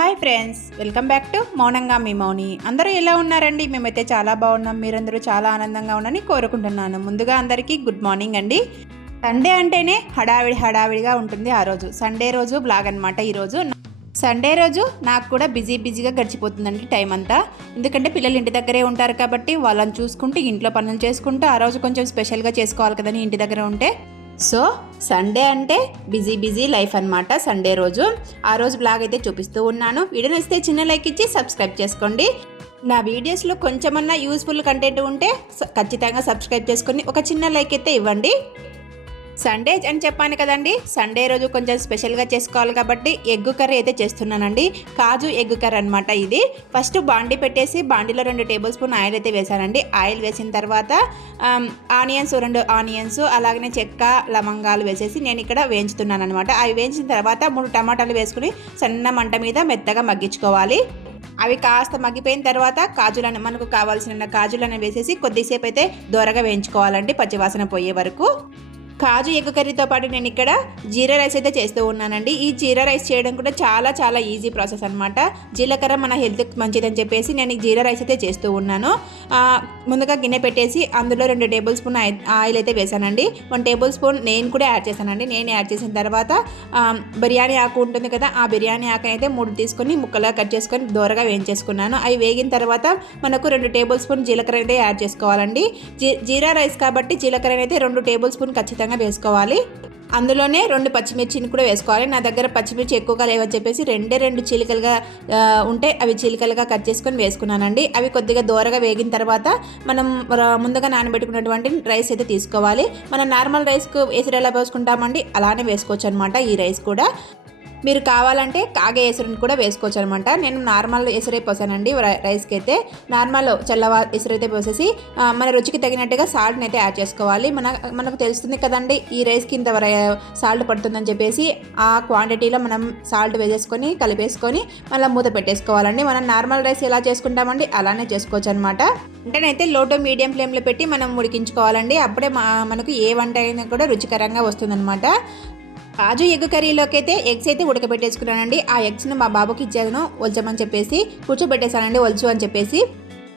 Hi friends, welcome back to మౌనంగా మీ మౌని. అందరూ ఎలా ఉన్నారండి? మేమైతే చాలా బాగున్నాం. మీరందరూ చాలా ఆనందంగా ఉన్నారని కోరుకుంటున్నాను. ముందుగా అందరికీ గుడ్ మార్నింగ్ అండి. సండే అంటేనే హడావిడిగా ఉంటుంది. ఆ రోజు సండే రోజు బ్లాగ్ అనమాట. ఈరోజు సండే రోజు నాకు కూడా బిజీగా గడిచిపోతుందండి టైం అంతా. ఎందుకంటే పిల్లలు ఇంటి దగ్గరే ఉంటారు కాబట్టి వాళ్ళని చూసుకుంటూ ఇంట్లో పనులు చేసుకుంటూ ఆ రోజు కొంచెం స్పెషల్గా చేసుకోవాలి కదని ఇంటి దగ్గర ఉంటే. సో సండే అంటే బిజీ లైఫ్ అనమాట. సండే రోజు ఆ రోజు బ్లాగ్ అయితే చూపిస్తూ ఉన్నాను. వీడియో నచ్చితే చిన్న లైక్ ఇచ్చి సబ్స్క్రైబ్ చేసుకోండి. నా వీడియోస్లో కొంచెమన్నా యూస్ఫుల్ కంటెంట్ ఉంటే ఖచ్చితంగా సబ్స్క్రైబ్ చేసుకొని ఒక చిన్న లైక్ అయితే ఇవ్వండి. సండే అని చెప్పాను కదండి, సండే రోజు కొంచెం స్పెషల్గా చేసుకోవాలి కాబట్టి ఎగ్ కర్రీ అయితే చేస్తున్నానండి. కాజు ఎగ్ కర్రీ అనమాట ఇది. ఫస్ట్ బాండీ పెట్టేసి బాండీలో 2 టేబుల్ స్పూన్ ఆయిల్ అయితే వేసానండి. ఆయిల్ వేసిన తర్వాత 2 ఆనియన్స్ అలాగనే చెక్క లవంగాలు వేసేసి నేను ఇక్కడ వేయించుతున్నాను అనమాట. అవి వేయించిన తర్వాత 3 టమాటాలు వేసుకుని సన్న మంట మీద మెత్తగా మగ్గించుకోవాలి. అవి కాస్త మగ్గిపోయిన తర్వాత మనకు కావాల్సిన కాజులను వేసేసి కొద్దిసేపు అయితే దోరగా వేయించుకోవాలండి, పచ్చివాసన పోయే వరకు. కాజు ఎగ్ కర్రీతో పాటు నేను ఇక్కడ జీరా రైస్ అయితే చేస్తూ ఉన్నానండి. ఈ జీరా రైస్ చేయడం కూడా చాలా ఈజీ ప్రాసెస్ అనమాట. జీలకర్ర మన హెల్త్కి మంచిదని చెప్పేసి నేను ఈ జీరా రైస్ అయితే చేస్తూ ఉన్నాను. ముందుగా గిన్నె పెట్టేసి అందులో 2 టేబుల్ స్పూన్ ఆయిల్ అయితే వేసానండి. 1 టేబుల్ స్పూన్ నేను కూడా యాడ్ చేశానండి. నేను యాడ్ చేసిన తర్వాత బిర్యానీ ఆకు ఉంటుంది కదా, ఆ బిర్యానీ ఆకు అయితే 3 తీసుకొని ముక్కలా కట్ చేసుకొని దోరగా వేయించేసుకున్నాను. అవి వేగిన తర్వాత మనకు 2 టేబుల్ స్పూన్ జీలకర్ర అయితే యాడ్ చేసుకోవాలండి. జీరా రైస్ కాబట్టి జీలకర్ర అయితే 2 టేబుల్ స్పూన్ ఖచ్చితంగా వేసుకోవాలి. అందులోనే 2 పచ్చిమిర్చిని కూడా వేసుకోవాలి. నా దగ్గర పచ్చిమిర్చి ఎక్కువగా లేవని చెప్పేసి 2 చీలికలుగా ఉంటే అవి చీలికలుగా కట్ చేసుకొని వేసుకున్నానండి. అవి కొద్దిగా దోరగా వేగిన తర్వాత మనం ముందుగా నానబెట్టుకున్నటువంటి రైస్ అయితే తీసుకోవాలి. మనం నార్మల్ రైస్కు ఎసురు ఎలా వేసుకుంటామండి అలానే వేసుకోవచ్చు అనమాట. ఈ రైస్ కూడా మీరు కావాలంటే కాగే ఎసురుని కూడా వేసుకోవచ్చు అనమాట. నేను నార్మల్ ఎసురే పోసానండి రైస్కి అయితే. నార్మల్ చల్లవా ఎసురు అయితే పోసేసి మన రుచికి తగినట్టుగా సాల్ట్ని అయితే యాడ్ చేసుకోవాలి. మనకు తెలుస్తుంది కదండి ఈ రైస్కి ఇంత సాల్ట్ పడుతుందని చెప్పేసి ఆ క్వాంటిటీలో మనం సాల్ట్ వేసేసుకొని కలిపేసుకొని మళ్ళీ మూత పెట్టేసుకోవాలండి. మనం నార్మల్ రైస్ ఎలా చేసుకుంటామండి అలానే చేసుకోవచ్చు అనమాట. వంటనైతే లో టు మీడియం ఫ్లేమ్లో పెట్టి మనం ఉడికించుకోవాలండి. అప్పుడే మనకు ఏ వంట అయినా కూడా రుచికరంగా వస్తుందన్నమాట. కాజు ఎగ్ కర్రీలోకి అయితే ఎగ్స్ అయితే ఉడకబెట్టేసుకున్నానండి. ఆ ఎగ్స్ను మా బాబుకి ఇచ్చాను ఒల్చమని చెప్పేసి, కూర్చోబెట్టేశానండి ఒల్చు అని చెప్పేసి.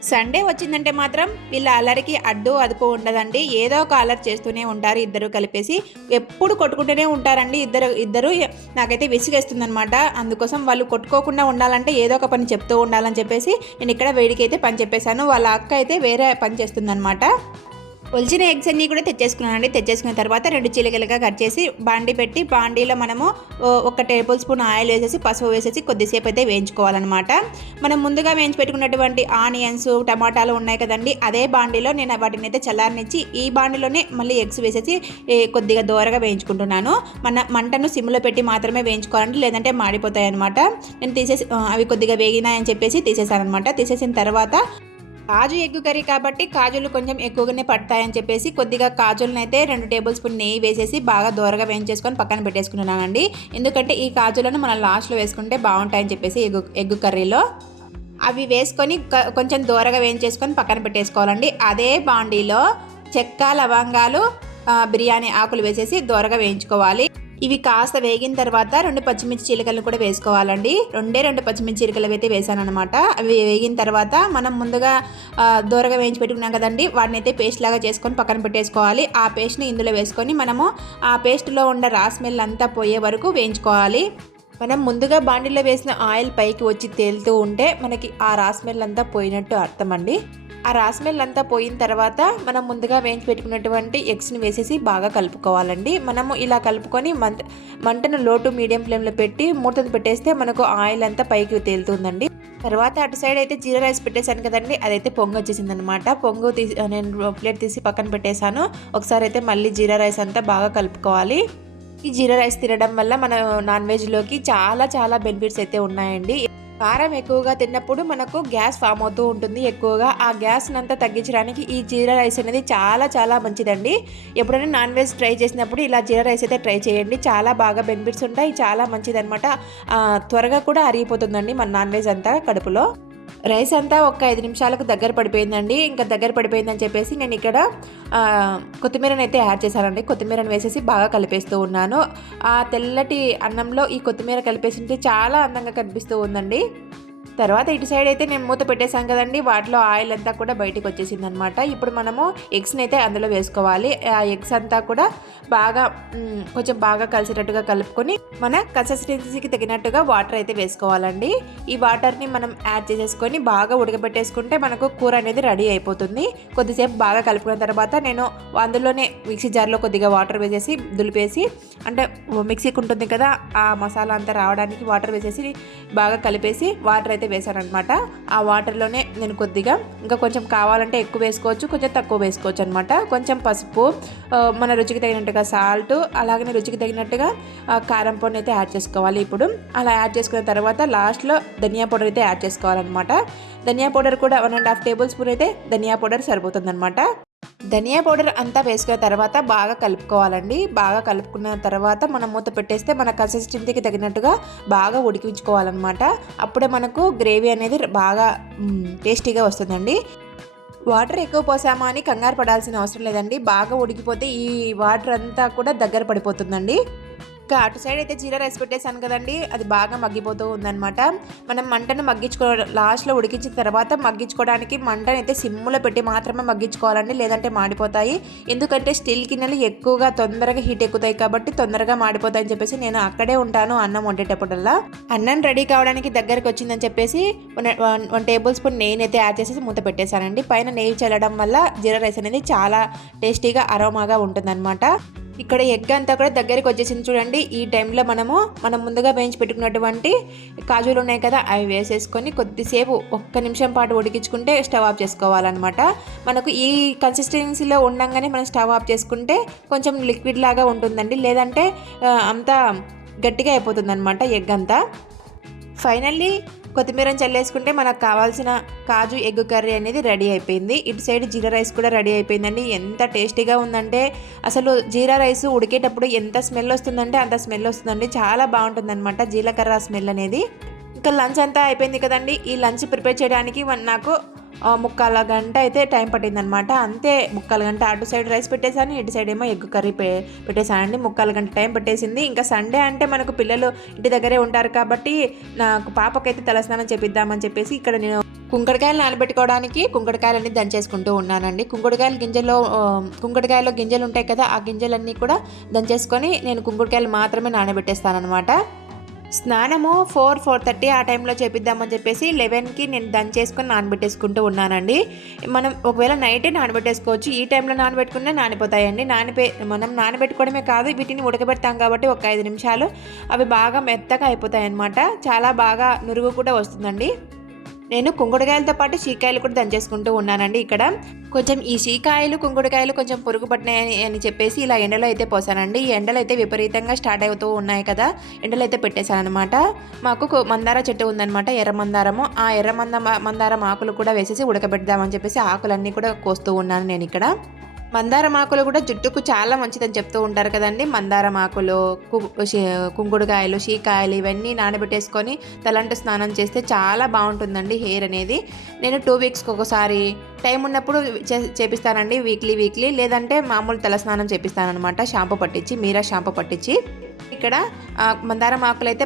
సండే వచ్చిందంటే మాత్రం వీళ్ళ అల్లరికి అదుపు ఉండదండి. ఏదో ఒక అల్లరి చేస్తూనే ఉంటారు ఇద్దరు కలిపేసి. ఎప్పుడు కొట్టుకుంటూనే ఉంటారండి ఇద్దరు. నాకైతే విసిగేస్తుంది అనమాట. అందుకోసం వాళ్ళు కొట్టుకోకుండా ఉండాలంటే ఏదో ఒక పని చెప్తూ ఉండాలని చెప్పేసి నేను ఇక్కడ వేడికి అయితే పని చెప్పేశాను. వాళ్ళ అక్క అయితే వేరే పని చేస్తుందన్నమాట. ఒలిచిన ఎగ్స్ అన్నీ కూడా తెచ్చేసుకున్నానండి. తెచ్చేసుకున్న తర్వాత 2 చీలికలుగా కట్ చేసి బాండీ పెట్టి బాండీలో మనము 1 టేబుల్ స్పూన్ ఆయిల్ వేసేసి పసుపు వేసేసి కొద్దిసేపు అయితే వేయించుకోవాలన్నమాట. మనం ముందుగా వేయించి పెట్టుకున్నటువంటి ఆనియన్స్ టమాటాలు ఉన్నాయి కదండి, అదే బాండీలో నేను వాటిని అయితే చల్లారనిచ్చి ఈ బాండీలోనే మళ్ళీ ఎగ్స్ వేసేసి కొద్దిగా దోరగా వేయించుకుంటున్నాను. మంటను సిమ్లో పెట్టి మాత్రమే వేయించుకోవాలండి, లేదంటే మాడిపోతాయి అనమాట. నేను తీసేసి అవి కొద్దిగా వేగినాయని చెప్పేసి తీసేసాను అనమాట. తీసేసిన తర్వాత కాజు ఎగ్ కర్రీ కాబట్టి కాజులు కొంచెం ఎక్కువగానే పడతాయని చెప్పేసి కొద్దిగా కాజులను అయితే 2 టేబుల్ స్పూన్ నెయ్యి వేసేసి బాగా దోరగా వేయించేసుకొని పక్కన పెట్టేసుకున్నానండి. ఎందుకంటే ఈ కాజులను మనం లాస్ట్లో వేసుకుంటే బాగుంటాయని చెప్పేసి ఎగ్ కర్రీలో అవి వేసుకొని కొంచెం దోరగా వేయించేసుకొని పక్కన పెట్టేసుకోవాలండి. అదే బాండీలో చెక్క లవంగాలు బిర్యానీ ఆకులు వేసేసి దోరగా వేయించుకోవాలి. ఇవి కాస్త వేగిన తర్వాత 2 పచ్చిమిర్చి చీలికలను కూడా వేసుకోవాలండి. 2 పచ్చిమిర్చి చీలికలు అయితే వేసాను అనమాట. అవి వేగిన తర్వాత మనం ముందుగా దూరగా వేయించి పెట్టుకున్నాం కదండి, వాటిని అయితే పేస్ట్ లాగా చేసుకొని పక్కన పెట్టేసుకోవాలి. ఆ పేస్ట్ని ఇందులో వేసుకొని మనము ఆ పేస్ట్లో ఉన్న రా స్మెల్ అంతా పోయే వరకు వేయించుకోవాలి. మనం ముందుగా బాండీలో వేసిన ఆయిల్ పైకి వచ్చి తేలుతూ ఉంటే మనకి ఆ రా స్మెల్ అంతా పోయినట్టు అర్థం అండి. ఆ రా స్మెల్ అంతా పోయిన తర్వాత మనం ముందుగా వేయించి పెట్టుకున్నటువంటి ఎగ్స్ని వేసేసి బాగా కలుపుకోవాలండి. మనము ఇలా కలుపుకొని మంటను లో టు మీడియం ఫ్లేమ్లో పెట్టి మూతను పెట్టేస్తే మనకు ఆయిల్ అంతా పైకి తేలుతుందండి. తర్వాత అటు సైడ్ అయితే జీరా రైస్ పెట్టేశాను కదండి, అదైతే పొంగు వచ్చేసింది అనమాట. పొంగు నేను ప్లేట్ తీసి పక్కన పెట్టేశాను. ఒకసారి అయితే మళ్ళీ జీరా రైస్ అంతా బాగా కలుపుకోవాలి. ఈ జీరా రైస్ తినడం వల్ల మన నాన్ వెజ్లోకి చాలా బెనిఫిట్స్ అయితే ఉన్నాయండి. కారం ఎక్కువగా తిన్నప్పుడు మనకు గ్యాస్ ఫామ్ అవుతూ ఉంటుంది ఎక్కువగా. ఆ గ్యాస్ని అంతా తగ్గించడానికి ఈ జీరా రైస్ అనేది చాలా మంచిదండి. ఎప్పుడైనా నాన్ వెజ్ ట్రై చేసినప్పుడు ఇలా జీరా రైస్ అయితే ట్రై చేయండి. చాలా బాగా బెనిఫిట్స్ ఉంటాయి, చాలా మంచిదన్నమాట. త్వరగా కూడా అరిగిపోతుందండి మన నాన్ వెజ్ అంతా కడుపులో. రైస్ అంతా ఒక 5 నిమిషాలకు దగ్గర పడిపోయిందండి. ఇంకా దగ్గర పడిపోయిందని చెప్పేసి నేను ఇక్కడ కొత్తిమీరని అయితే యాడ్ చేశానండి. కొత్తిమీరని వేసేసి బాగా కలిపేస్తూ ఉన్నాను. ఆ తెల్లటి అన్నంలో ఈ కొత్తిమీర కలిపేసింటే చాలా అందంగా కనిపిస్తూ ఉందండి. తర్వాత ఇటు సైడ్ అయితే నేను మూత పెట్టేశాను కదండి, వాటిలో ఆయిల్ అంతా కూడా బయటకు వచ్చేసింది అనమాట. ఇప్పుడు మనము ఎగ్స్ని అయితే అందులో వేసుకోవాలి. ఆ ఎగ్స్ అంతా కూడా బాగా కొంచెం బాగా కలిసేటట్టుగా కలుపుకొని మన కన్సిస్టెన్సీకి తగినట్టుగా వాటర్ అయితే వేసుకోవాలండి. ఈ వాటర్ని మనం యాడ్ చేసేసుకొని బాగా ఉడకబెట్టేసుకుంటే మనకు కూర అనేది రెడీ అయిపోతుంది. కొద్దిసేపు బాగా కలుపుకున్న తర్వాత నేను అందులోనే మిక్సీ జార్లో కొద్దిగా వాటర్ వేసేసి దులిపేసి, అంటే మిక్సీకి ఉంటుంది కదా ఆ మసాలా అంతా రావడానికి వాటర్ వేసేసి బాగా కలిపేసి వాటర్ అయితే వేసానమాట. ఆ వాటర్లోనే నేను కొద్దిగా ఇంకా కొంచెం కావాలంటే ఎక్కువ వేసుకోవచ్చు, కొంచెం తక్కువ వేసుకోవచ్చు అనమాట. కొంచెం పసుపు, మన రుచికి తగినట్టుగా సాల్ట్, అలాగనే రుచికి తగినట్టుగా కారం పొడిని అయితే యాడ్ చేసుకోవాలి. ఇప్పుడు అలా యాడ్ చేసుకున్న తర్వాత లాస్ట్లో ధనియా పౌడర్ అయితే యాడ్ చేసుకోవాలన్నమాట. ధనియా పౌడర్ కూడా 1.5 టేబుల్ స్పూన్ అయితే ధనియా పౌడర్ సరిపోతుందన్నమాట. ధనియా పౌడర్ అంతా వేసుకున్న తర్వాత బాగా కలుపుకోవాలండి. బాగా కలుపుకున్న తర్వాత మనం మూత పెట్టేస్తే మన కన్సిస్టెన్సీకి తగినట్టుగా బాగా ఉడికించుకోవాలన్నమాట. అప్పుడే మనకు గ్రేవీ అనేది బాగా టేస్టీగా వస్తుందండి. వాటర్ ఎక్కువ పోసామా అని కంగారు పడాల్సిన అవసరం లేదండి. బాగా ఉడికిపోతే ఈ వాటర్ అంతా కూడా దగ్గర పడిపోతుందండి. ఇంకా అటు సైడ్ అయితే జీరా రైస్ పెట్టేశాను కదండి, అది బాగా మగ్గిపోతూ ఉందన్నమాట. మనం మంటను లాస్ట్లో ఉడికించిన తర్వాత మగ్గించుకోవడానికి మంటను అయితే సిమ్లో పెట్టి మాత్రమే మగ్గించుకోవాలండి, లేదంటే మాడిపోతాయి. ఎందుకంటే స్టీల్ గిన్నెలు ఎక్కువగా తొందరగా హీట్ ఎక్కుతాయి కాబట్టి తొందరగా మాడిపోతాయని చెప్పేసి నేను అక్కడే ఉంటాను అన్నం వండేటప్పుడల్లా. అన్నం రెడీ కావడానికి దగ్గరకు వచ్చిందని చెప్పేసి 1 టేబుల్ స్పూన్ నెయ్యి అయితే యాడ్ చేసేసి మూత పెట్టేశానండి. పైన నెయ్యి చల్లడం వల్ల జీరా రైస్ అనేది చాలా టేస్టీగా అరోమాగా ఉంటుందన్నమాట. ఇక్కడ ఎగ్ అంతా కూడా దగ్గరికి వచ్చేసింది చూడండి. ఈ టైంలో మనం ముందుగా వేయించి పెట్టుకున్నటువంటి కాజులు ఉన్నాయి కదా, అవి వేసేసుకొని కొద్దిసేపు 1 నిమిషం పాటు ఉడికించుకుంటే స్టవ్ ఆఫ్ చేసుకోవాలన్నమాట. మనకు ఈ కన్సిస్టెన్సీలో ఉండంగానే మనం స్టవ్ ఆఫ్ చేసుకుంటే కొంచెం లిక్విడ్ లాగా ఉంటుందండి, లేదంటే అంతా గట్టిగా అయిపోతుంది అనమాట ఎగ్ అంతా. ఫైనల్లీ కొత్తిమీరని చల్లేసుకుంటే మనకు కావాల్సిన కాజు ఎగ్ కర్రీ అనేది రెడీ అయిపోయింది. ఇటు సైడ్ జీరా రైస్ కూడా రెడీ అయిపోయిందండి. ఎంత టేస్టీగా ఉందంటే అసలు జీరా రైస్ ఉడికేటప్పుడు ఎంత స్మెల్ వస్తుందంటే అంత స్మెల్ వస్తుందండి. చాలా బాగుంటుంది అనమాట జీలకర్ర స్మెల్ అనేది. ఇంకా లంచ్ అంతా అయిపోయింది కదండి. ఈ లంచ్ ప్రిపేర్ చేయడానికి నాకు 3/4 గంట అయితే టైం పట్టిందనమాట. అంతే, 3/4 గంట. అటు సైడ్ రైస్ పెట్టేశాను, ఇటు సైడ్ ఏమో ఎగ్ కర్రీ పెట్టేశానండి. 3/4 గంట టైం పట్టేసింది. ఇంకా సండే అంటే మనకు పిల్లలు ఇంటి దగ్గరే ఉంటారు కాబట్టి నాకు పాపకైతే తలస్నానం చేపిద్దామని చెప్పేసి ఇక్కడ నేను కుంకుడుకాయలు నానబెట్టుకోవడానికి కుంకుడుకాయలన్నీ దంచేసుకుంటూ ఉన్నానండి. కుంకుడుకాయలో గింజలు ఉంటాయి కదా, ఆ గింజలన్నీ కూడా దంచేసుకొని నేను కుంకుడుకాయలు మాత్రమే నానబెట్టేస్తానమాట. స్నానము 4:30 ఆ టైంలో చేపిద్దామని చెప్పేసి 11కి నేను దంచేసుకొని నానబెట్టేసుకుంటూ ఉన్నానండి. మనం ఒకవేళ నైటే నానబెట్టేసుకోవచ్చు, ఈ టైంలో నానబెట్టుకునే నానిపోతాయండి. మనం నానబెట్టుకోవడమే కాదు, వీటిని ఉడకబెడతాం కాబట్టి ఒక 5 నిమిషాలు అవి బాగా మెత్తగా అయిపోతాయి అన్నమాట. చాలా బాగా నురుగు కూడా వస్తుందండి. నేను కుంకుడుకాయలతో పాటు షీకాయలు కూడా దంచేసుకుంటూ ఉన్నానండి. ఇక్కడ కొంచెం ఈ షీకాయలు కుంకుడుకాయలు కొంచెం పురుగు పట్టినాయని అని చెప్పేసి ఇలా ఎండలో అయితే పోసానండి. ఈ ఎండలు అయితే విపరీతంగా స్టార్ట్ అవుతూ ఉన్నాయి కదా, ఎండలు అయితే పెట్టేశాను అనమాట. మాకు మందార చెట్టు ఉందన్నమాట, ఎర్ర మందారము. ఆ ఎర్ర మందారం ఆకులు కూడా వేసేసి ఉడకబెడదామని చెప్పేసి ఆకులన్నీ కూడా కోస్తూ ఉన్నాను నేను ఇక్కడ. మందారం ఆకులు కూడా జుట్టుకు చాలా మంచిదని చెప్తూ ఉంటారు కదండి. మందారం ఆకులు, కుంకుడుకాయలు, షీకాయలు ఇవన్నీ నానబెట్టేసుకొని తలంటు స్నానం చేస్తే చాలా బాగుంటుందండి హెయిర్ అనేది. నేను 2 వీక్స్కి ఒకసారి టైం ఉన్నప్పుడు చేపిస్తానండి, వీక్లీ. లేదంటే మామూలు తల స్నానం చేపిస్తానమాట, షాంపూ పట్టించి, మీరా షాంపూ పట్టించి. ఇక్కడ మందారం ఆకులు అయితే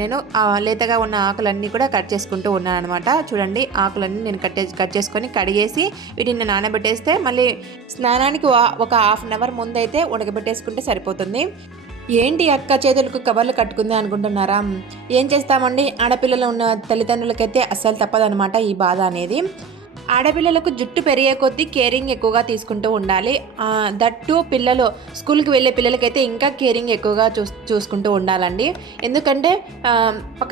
నేను లేతగా ఉన్న ఆకులన్నీ కూడా కట్ చేసుకుంటూ ఉన్నాను అనమాట. చూడండి, ఆకులన్నీ నేను కట్ చేసుకొని కడిగేసి వీటిని నానబెట్టేస్తే మళ్ళీ స్నానానికి ఒక 1/2 అవర్ ముందైతే ఉడకబెట్టేసుకుంటే సరిపోతుంది. ఏంటి అక్క చేతులకు కవర్లు కట్టుకుంది అనుకుంటున్నారా? ఏం చేస్తామండి, ఆడపిల్లలు ఉన్న తల్లిదండ్రులకైతే అస్సలు తప్పదనమాట ఈ బాధ అనేది. ఆడపిల్లలకు జుట్టు పెరిగే కొద్దీ కేరింగ్ ఎక్కువగా తీసుకుంటూ ఉండాలి. దట్టు పిల్లలు స్కూల్కి వెళ్ళే పిల్లలకైతే ఇంకా కేరింగ్ ఎక్కువగా చూసుకుంటూ ఉండాలండి. ఎందుకంటే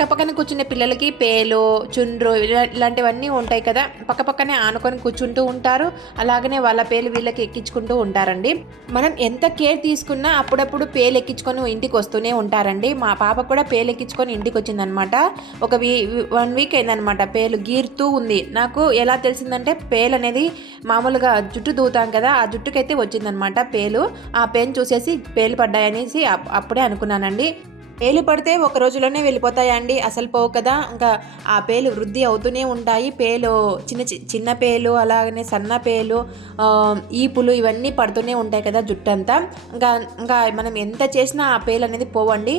పక్కన కూర్చునే పిల్లలకి పేలు, చుండ్రు ఇలాంటివన్నీ ఉంటాయి కదా, పక్కనే ఆనుకొని కూర్చుంటూ ఉంటారు. అలాగనే వాళ్ళ పేలు వీళ్ళకి ఎక్కించుకుంటూ ఉంటారండి. మనం ఎంత కేర్ తీసుకున్నా అప్పుడప్పుడు పేలు ఎక్కించుకొని ఇంటికి వస్తూనే ఉంటారండి. మా పాప కూడా పేలు ఎక్కించుకొని ఇంటికి వచ్చిందనమాట. ఒక 1 వీక్ అయిందనమాట, పేలు గీరుతూ ఉంది. నాకు ఎలా తెలిసిందంటే పేలు అనేది మామూలుగా జుట్టు దూతాం కదా, ఆ జుట్టుకైతే వచ్చిందనమాట పేలు. ఆ పేను చూసేసి పేలు పడ్డాయనేసి అప్పుడే అనుకున్నానండి. పేలు పడితే ఒక రోజులోనే వెళ్ళిపోతాయండి, అసలు పోవు కదా. ఇంకా ఆ పేలు వృద్ధి అవుతూనే ఉంటాయి. పేలు చిన్న పేలు, అలాగనే సన్న పేలు, ఈపులు ఇవన్నీ పడుతూనే ఉంటాయి కదా జుట్టంతా. ఇంకా మనం ఎంత చేసినా ఆ పేలు అనేది పోవండి.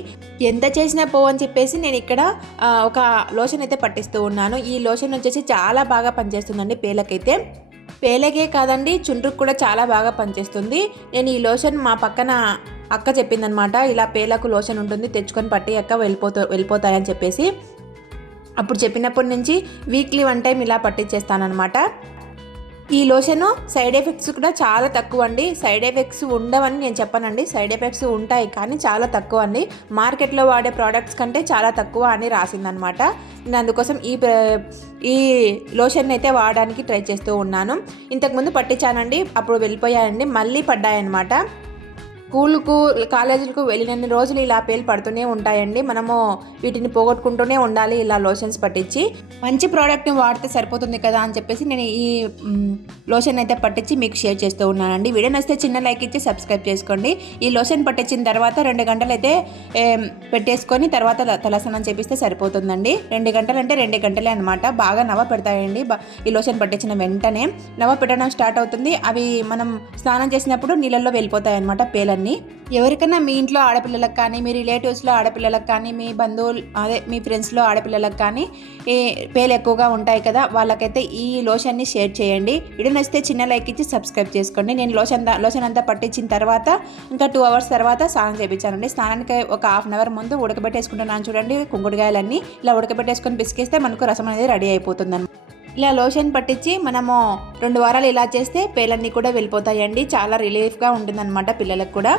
ఎంత చేసినా పోవని చెప్పేసి నేను ఇక్కడ ఒక లోషన్ అయితే పట్టిస్తూ ఉన్నాను. ఈ లోషన్ వచ్చేసి చాలా బాగా పనిచేస్తుందండి పేలకైతే. పేలకే కాదండి, చుండ్రుకు కూడా చాలా బాగా పనిచేస్తుంది. నేను ఈ లోషన్ మా పక్కన అక్క చెప్పిందనమాట, ఇలా పేలకు లోషన్ ఉంటుంది తెచ్చుకొని పట్టి అక్క వెళ్ళిపోతాయని చెప్పేసి. అప్పుడు చెప్పినప్పటి నుంచి వీక్లీ 1 టైం ఇలా పట్టించేస్తానమాట. ఈ లోషన్ సైడ్ ఎఫెక్ట్స్ కూడా చాలా తక్కువ అండి. సైడ్ ఎఫెక్ట్స్ ఉండవని నేను చెప్పానండి, సైడ్ ఎఫెక్ట్స్ ఉంటాయి కానీ చాలా తక్కువ అండి. మార్కెట్లో వాడే ప్రోడక్ట్స్ కంటే చాలా తక్కువ అని రాసిందనమాట. నేను అందుకోసం ఈ లోషన్ అయితే వాడడానికి ట్రై చేస్తూ ఉన్నాను. ఇంతకుముందు పట్టించానండి, అప్పుడు వెళ్ళిపోయాయండి, మళ్ళీ పడ్డాయన్నమాట. స్కూల్కు కాలేజీలకు వెళ్ళినన్ని రోజులు ఇలా పేలు పడుతూనే ఉంటాయండి. మనము వీటిని పోగొట్టుకుంటూనే ఉండాలి ఇలా లోషన్స్ పట్టించి. మంచి ప్రోడక్ట్ని వాడితే సరిపోతుంది కదా అని చెప్పేసి నేను ఈ లోషన్ అయితే పట్టించి మీకు షేర్ చేస్తూ ఉన్నానండి. వీడియో నచ్చితే చిన్న లైక్ ఇచ్చి సబ్స్క్రైబ్ చేసుకోండి. ఈ లోషన్ పట్టించిన తర్వాత 2 గంటలు అయితే పెట్టేసుకొని తర్వాత తలస్నానం చేపిస్తే సరిపోతుందండి. 2 గంటలు అంటే 2 గంటలే అనమాట. బాగా నవ పెడతాయండి ఈ లోషన్ పట్టించిన వెంటనే. నవ పెట్టడం స్టార్ట్ అవుతుంది. అవి మనం స్నానం చేసినప్పుడు నీళ్ళల్లో వెళ్ళిపోతాయి అనమాట పేలు. ఎవరికైనా మీ ఇంట్లో ఆడపిల్లలకు కానీ, మీ రిలేటివ్స్లో ఆడపిల్లలకు కానీ, మీ బంధువులు మీ ఫ్రెండ్స్లో ఆడపిల్లలకు కానీ పేలు ఎక్కువగా ఉంటాయి కదా, వాళ్ళకైతే ఈ లోషన్ని షేర్ చేయండి. వీడియో నచ్చితే చిన్న లైక్ ఇచ్చి సబ్స్క్రైబ్ చేసుకోండి. నేను లోషన్ అంతా పట్టించిన తర్వాత ఇంకా 2 అవర్స్ తర్వాత స్నానం చేయించానండి. స్నానానికి ఒక 1/2 అవర్ ముందు ఉడకబెట్టేసుకుంటున్నాను చూడండి. కుంకుడుకాయలన్నీ ఇలా ఉడకబెట్టేసుకొని పిసికేస్తే మనకు రసం అనేది రెడీ అయిపోతుంది. ఇలా లోషన్ పట్టించి మనము 2 వారాలు ఇలా చేస్తే పేలన్నీ కూడా వెళ్ళిపోతాయండి. చాలా రిలీఫ్గా ఉంటుందన్నమాట పిల్లలకు కూడా.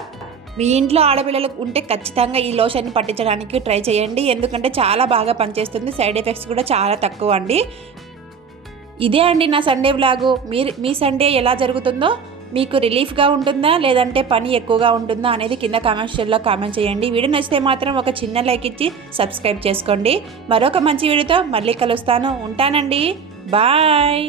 మీ ఇంట్లో ఆడపిల్లలకు ఉంటే ఖచ్చితంగా ఈ లోషన్ని పట్టించడానికి ట్రై చేయండి, ఎందుకంటే చాలా బాగా పనిచేస్తుంది. సైడ్ ఎఫెక్ట్స్ కూడా చాలా తక్కువ అండి. ఇదే అండి నా సండే వ్లాగు. మీ సండే ఎలా జరుగుతుందో, మీకు రిలీఫ్గా ఉంటుందా లేదంటే పని ఎక్కువగా ఉంటుందా అనేది కింద కామెంట్ సెక్షన్లో కామెంట్ చేయండి. వీడియో నచ్చితే మాత్రం ఒక చిన్న లైక్ ఇచ్చి సబ్స్క్రైబ్ చేసుకోండి. మరొక మంచి వీడియోతో మళ్ళీ కలుస్తాను. ఉంటానండి. బాయ్.